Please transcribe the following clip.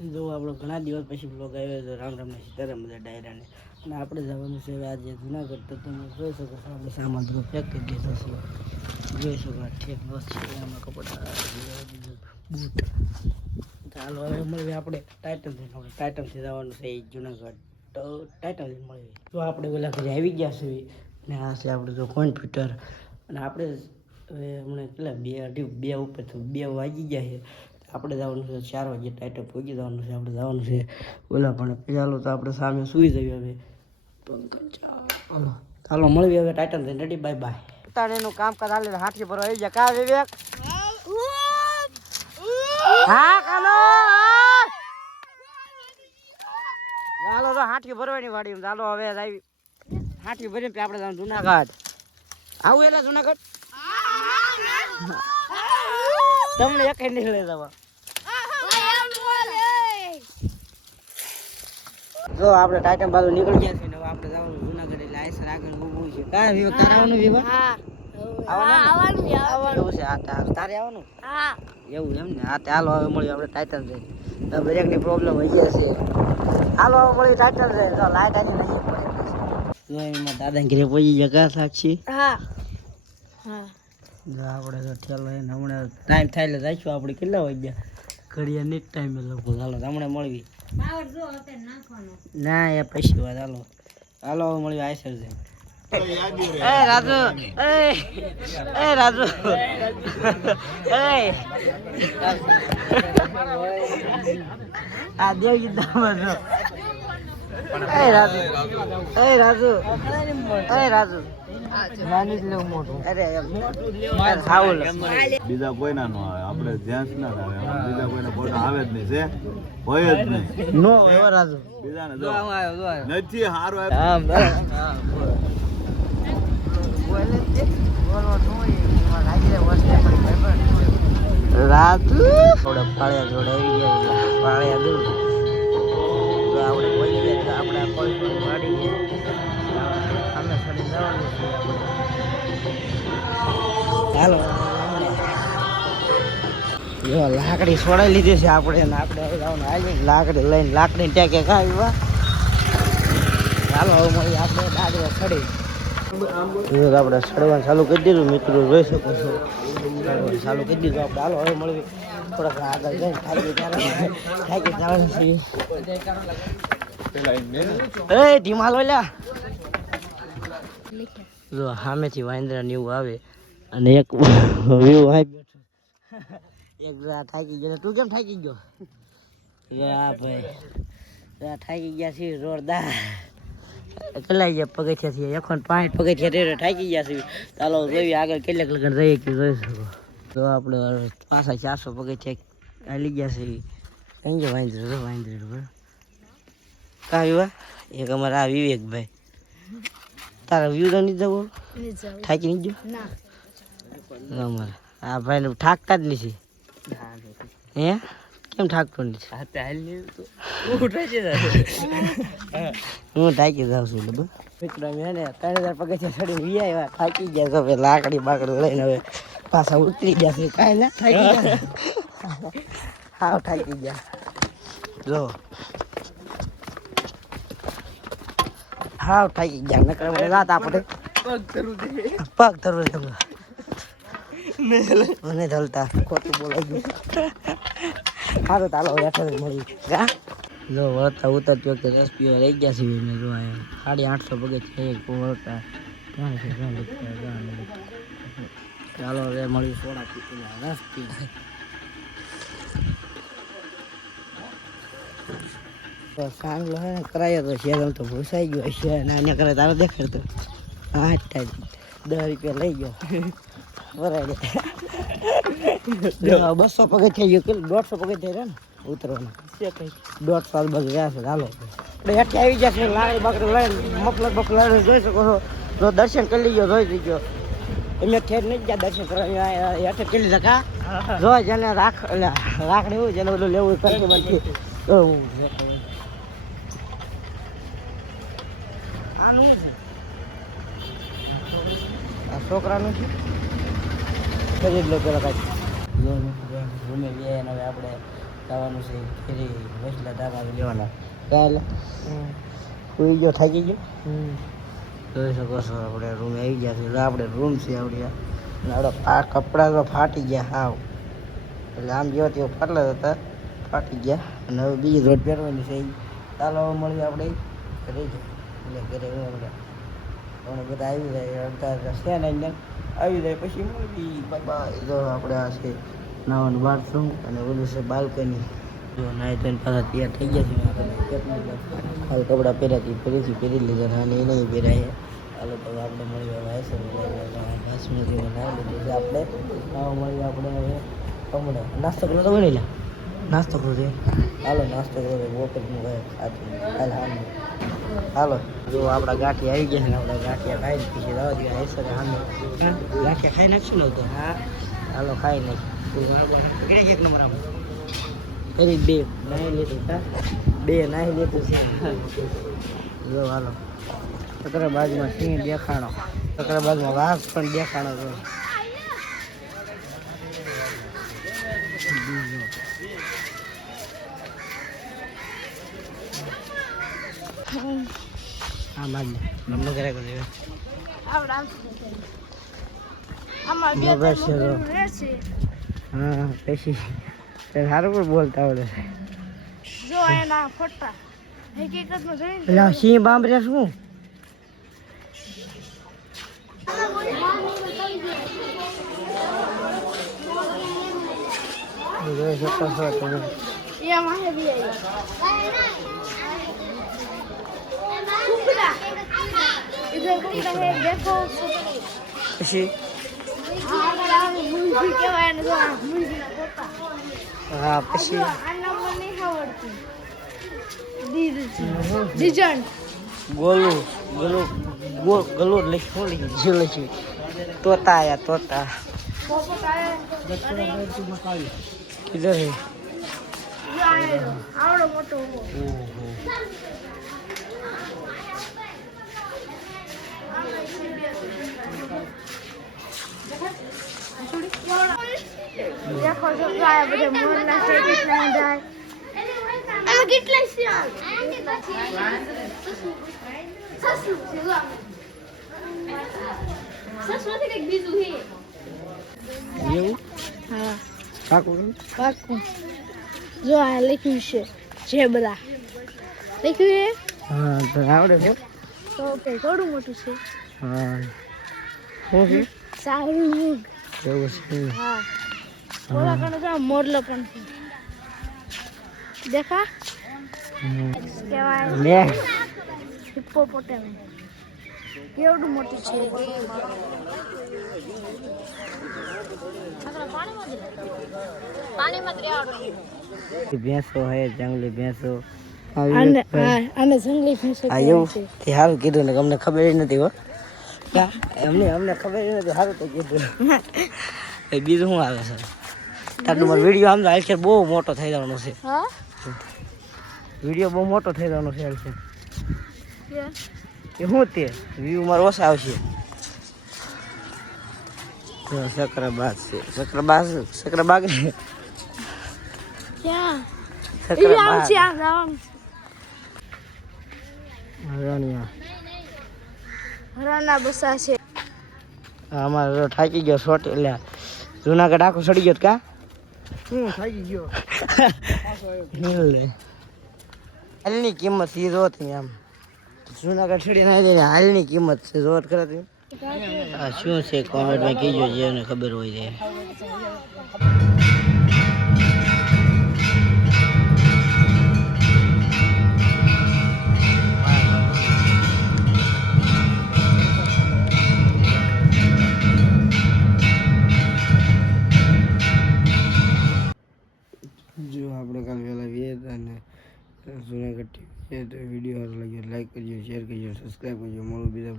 જો આપણો ઘણા દિવસ પછી બ્લોગ આવ્યો તો રામ રામ ને સીતારામ બધા ડાયરાને અને આપણે જવાનું છે આજે જુનાગઢ. તો તમે જોઈ શકો છો આપણે સામાન બધું પેક કરી દીધો છે. જોઈ શકો ઠેક બસ છે આમાં કપડા બૂટ. ચાલો હવે મળીએ આપણે ટાઇટનથી જવાનું છે જુનાગઢ. તો ટાઇટનથી મળીએ તો આપણે ઓલા ઘરે આવી ગયા છીએ ને આ છે આપણે તો કોમ્પ્યુટર. અને આપણે હવે હમણાં કેટલા 2 ઉપર તો 2 વાગી ગયા છે. આપણે જવાનું છે 4 વાગે ટાઈટન પહોંચી જવાનું છે. આપણે જવાનું છે ઓલા પણ ચાલો તો આપણે સામે સુઈ જઈએ હવે. ચાલો ચાલો મળીએ હવે ટાઇટન થઈને રેડી. Bye bye. તારેનું કામ કરાલે હાથી ભરવા આવી ગયા કા વિવેક? હા કાનો ચાલો તો હાથી ભરવાની વાડી ચાલો હવે આવી હાથી ભરીને આપણે જવાનું જુનાગઢ. આવું એલા જુનાગઢ તમને એક નહીં લઈ જવા. જો આપણે ટાઇટન બાજુ નીકળી ગયા છે ને હવે આપણે જવાનું જુનાગઢ. એટલે આયસર આગળ ઊભું છે. કા વિવેક તારે આવવાનું? વિવેક આવવાનું છે. હા તારે આવવાનું? હા એવું એમ ને. હા ચાલો હવે મળીએ આપણે ટાઇટન છે. બ્રેકની પ્રોબ્લેમ હોય છે. હાલો હવે મળીએ ટાઇટન છે. જો લાઈટ આવી નથી પડે. જો એમાં દાદા ઘરે પહોંચી જગા સાક્ષી. હા હા જો આપણે તો ઠેલો એને હમણાં ટાઈમ થાય એટલે જઈશું. આપણે કેટલા વાગ્યા ઘડિયા નહીં ટાઈમે લગભગ. હાલો હમણાં મળવી ના એ પછી વાત. હાલો હાલો હવે મળ્યું આયસર છે. એ રાજુ એ રાજુ આ દેવજી દામા છો. એ રાજુ એ રાજુ એ રાજુ નાની જ લેવું મોટું. અરે બીજા કોઈના નો આવે આપણે ધ્યાન ના આવે. બીજા કોઈના ફોટો આવે જ નહીં છે હોય જ નહીં. નો એવો રાજુ બીજાને જો આવ્યો નથી હારો હા બરાબર. રાજુ થોડા પાળિયા જોડે આવી ગયા. પાળિયા દૂર તો આપણે બોલી ગયા. આપણે પોલીસ વાડી છે સામે ચડી જવાનું છે. હાલો જો લાકડી છોડાઈ લીધી છે આપણે. આપણે જવાનું આવી લાકડી લઈને લાકડી ટેકે ખાવી. ચાલો હવે મળી આપણે દાદરો ચડી. આપણે ચડવાનું ચાલુ કરી દીધું મિત્રો જોઈ શકો છો. ચાલુ કરી દીધું આપણે. હાલો હવે મળવી થોડાક આગળ જઈને થાકી જવાનું છે. એ ધીમા લો લ્યા. જો સામેથી વાંદરા ને એવું આવે અને એક વ્યૂ આવી બેઠો. એક થાકી ગયો. તું કેમ થાકી ગયો? હા ભાઈ થાકી ગયા છીએ જોરદાર. કેટલા ગયા પગથિયાથી 105 પગથિયા થાકી ગયા છે. ચાલો જોઈએ આગળ કેટલાક લગન જઈએ કે જોઈ શકો. તો આપણે પાછા 400 પગથિયા હાલી ગયા છે. કઈ ગયા વાંદરું વાંદરું કા વિવા એક અમારા આ વિવેકભાઈ. તારા વ્યૂ તો નહીં જવું? થાકી નહીં ગયો? અમારે આ ભાઈને થાકતા જ નથી. હે કેમ થાકતો નથી? હું થાકી જાઉં છું. મિત્રો મેં ને 3000 પગથિયા ચડી વી આવ્યા. થાકી ગયા છો. લાકડી બાકડી લઈને હવે પાછા ઉતરી ગયા છે. કાંઈ ના થાકી ગયા. હાવ થાકી ગયા. જો હાવ થાકી ગયા. નકર મને રાત આપણે પગ ધરવું છે. મને ધલતા ખોટું બોલાઈ ગયું. સારું ચાલો બેઠો મળી ગા. જો વળતા ઉતરતી વખતે 10 પીવા રહી ગયા છે. મેં જો 850 પગથિયા વળતા ક્યાં છે ચાલો હવે મળ્યું સોડા પીને રસ પી. સાંગલો હે કરાયો તો શેર તો ભૂસાઈ ગયો છે. નાને કરે તારે દેખાડતો 10 રૂપિયા લઈ ગયો બરાબર. 200 પગથિયા ગયો. કેટલું 150 પગથિયા ને ઉતરવાનું 150 બાજુ ગયા છે. ચાલો આપણે હેઠે આવી ગયા છે. લાકડી બાકડી લઈને મફલર જોઈ શકો છો. જો દર્શન કરી લીધો જોઈ લીધો. એમને ઠેર નહીં ગયા દર્શન કરવા. હેઠે કરી લીધા કા. જો જેને રાખડી હોય જેને બધું લેવું કરતી બનતી. આનું છે આ છોકરાનું છે. ખરીદ લો પેલા કાંઈ રૂમે ગયા. હવે આપણે જવાનું છે ફેરી વસલા ધાબા લેવાના કાલે કોઈ ગયો થાકી ગયો જોઈ શકો છો આપણે રૂમે આવી ગયા છે એટલે આપણે રૂમ છે આપણે આપણા કપડાં તો ફાટી ગયા હાવ એટલે આમ જેવા તેઓ ફાટલા હતા ફાટી ગયા અને હવે બીજી રોડ પહેરવાની છે ચાલો હવે મળીએ આપણે ઘરે જ એટલે ઘરે આપણે પણ બધા આવી જાય અડધા છે ને અંદર આવી જાય પછી મળી બાબા જો આપણે આ છે નાવાનું બાથરૂમ અને ઓલું છે બાલ્કની જો નાઈ ધોઈને પાછા તૈયાર થઈ ગયા છે હાલ કપડાં પહેર્યા ફરીથી પહેરી લીધા અને એ નહીં પહેરાય હાલો તો આપણે મળીએ વાયસે બાસમતીમાં નાઈ લીધું છે આપણે મળીએ આપણે હવે હમણાં નાસ્તો કરો તો બની લે નાસ્તો કરો છે હાલો નાસ્તો કરો વોકટનું કહે હાલ હાલ હાલો જો આપણા ગાંઠી આવી ગયા છે ને આપણા ગાંઠિયા ખાઈ પછી રવા દે આઈસર સામે ગાંઠિયા ખાઈ નાખશું ને તો હા હાલો ખાઈ નાખી એક નંબર આમ ફરી બે નાહી લીધું હા બે નાહી લીધું છે જો હાલો સકરા બાજુમાં સિંહ દેખાણો સકરા બાજુમાં વાઘ પણ દેખાણો તો હા માજ મમ્મી કરે કરે હા પછી સારું પણ બોલતા આવડે જો એના ફોટા હકીકતમાં જોઈને એટલે સિંહ બાંભરે શું જોઈ શકો છો તમે ये माहे भी आई इधर कुत्ता है देखो પછી मुर्गी के वायन जो मुर्गी ना कुत्ता હા પછી आना मन नहीं आवड़ती डिजन ગોલું ગલું ગલું લખ્યું લખ્યું તોતા આયા તોતા पोपट आया કિધર હે जो आया आवड़ो मोटो हो देखो जो आया बड़े मोर ना से कितना जाए અમે કેટલા શિયાળ સસુથી કઈક બીજું હે એવું હા પાકું પાકું જો આ લખ્યું છે ઝેબ્રા લખ્યું છે હા તો આવડે છે તો કે થોડું મોટું છે હા શું છે સારું મુગ એવું છે હા ઓલા કણ તો મોરલો કણ છે देखा કેવાય લે હિપ્પોપોટેમ કેવડું મોટું છે ભેંસો હે જંગલી ભેંસો અને અને જંગલી ભેંસો આ એવું તે સારું કીધું ને અમને ખબર જ નથી હો અમને ખબર જ નથી સારું તો કીધું એ બીજું શું આવે છે તારું મારો વિડીયો આમ તો હાલશે બહુ મોટો થઈ જવાનો છે હા વિડીયો બહુ મોટો થઈ જવાનો છે હાલશે કે એ શું તે વ્યૂ મારો ઓછા આવશે સકરાબાગ છે સકરાબાગ ક્યાં એ આમ સકરાબાગ છે આ ગામ રાણીયા હરાના બસા છે અમારે થાકી ગયો શોર્ટ એટલે જુનાગઢ આખો સડી ગયો કા હું થાકી ગયો હાલની કિંમત એ જોત ને આમ જુનાગઢ સડી ના જાય હાલની કિંમત છે જોત ખરે તું આ શું છે કોમેન્ટમાં કહેજો જેને ખબર હોય છે જો આપણે કાલ વહેલા વ્યા અને જુનાગઢ વિડીયો સારો લાગ્યો લાઈક કરજો શેર કરજો સબસ્ક્રાઈબ કરજો મળું બીજા